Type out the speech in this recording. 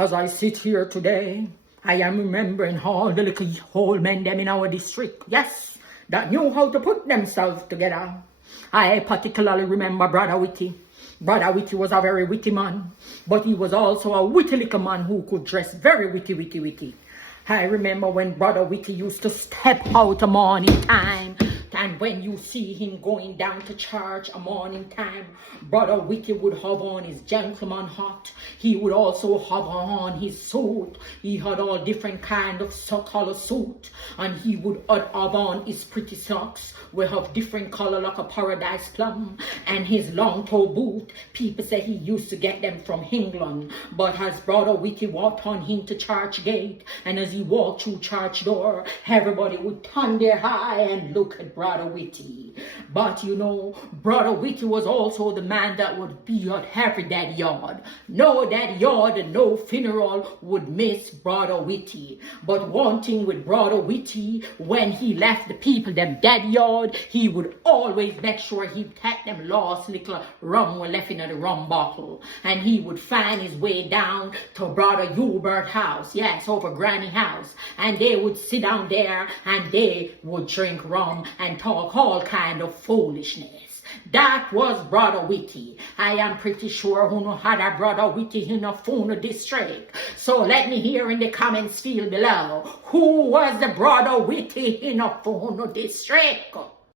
As I sit here today, I am remembering all the little old men them in our district, yes, that knew how to put themselves together. I particularly remember Brother Witty. Brother Witty was a very witty man, but he was also a witty little man who could dress very witty. I remember when Brother Witty used to step out a morning time, and when you see him going down to church a morning time, Brother Witty would have on his gentleman hat. He would also have on his suit. He had all different kind of color suit, and he would have on his pretty socks. We have different color like a paradise plum, and his long toe boot. People say he used to get them from England, but as Brother Witty walked on into church gate, and as he walked through church door, everybody would turn their eye and look at Brother Witty. But you know, Brother Witty was also the man that would be at every dead yard. No dead yard and no funeral would miss Brother Witty. But one thing with Brother Witty, when he left the people them dead yard, he would always make sure he'd take them lost little rum were left in the rum bottle, and he would find his way down to Brother Hubert house, yes, over Granny house, and they would sit down there and they would drink rum and talk all kind of foolishness. That was Brother Witty. I am pretty sure who know had a Brother Witty in a Fono district. So let me hear in the comments field below, who was the Brother Witty in a Fono district?